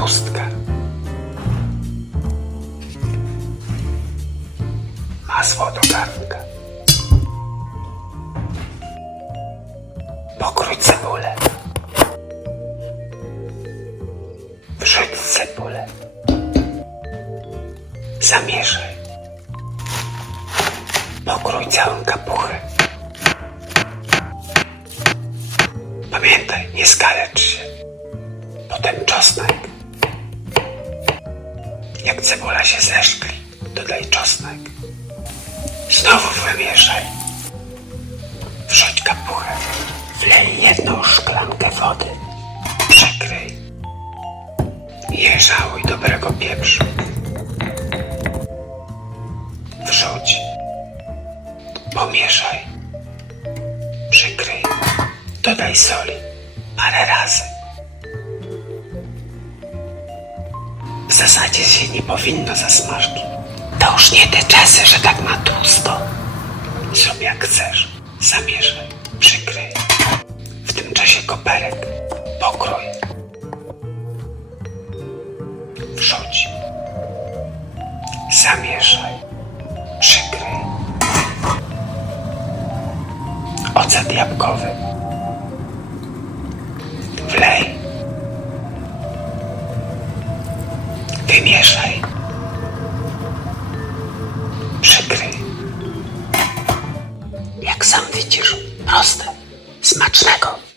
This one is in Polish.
Kapustka. Masło do garnka. Pokrój cebulę. Wrzuć cebulę. Zamieszaj. Pokrój całą kapuchę. Pamiętaj, nie skalecz się. Potem czosnek. Cebula się zeszkli, dodaj czosnek. Znowu wymieszaj. Wrzuć kapuchę. Wlej jedną szklankę wody. Przykryj. Nie dobrego pieprzu. Wrzuć. Pomieszaj. Przykryj. Dodaj soli. Parę razy. W zasadzie się nie powinno zasmażki. To już nie te czasy, że tak na tłusto. Zrób jak chcesz. Zamieszaj. Przykryj. W tym czasie koperek. Pokrój. Wrzuć. Zamieszaj. Przykryj. Ocet jabłkowy. Wymieszaj. Przykryj. Jak sam widzisz, proste. Smacznego.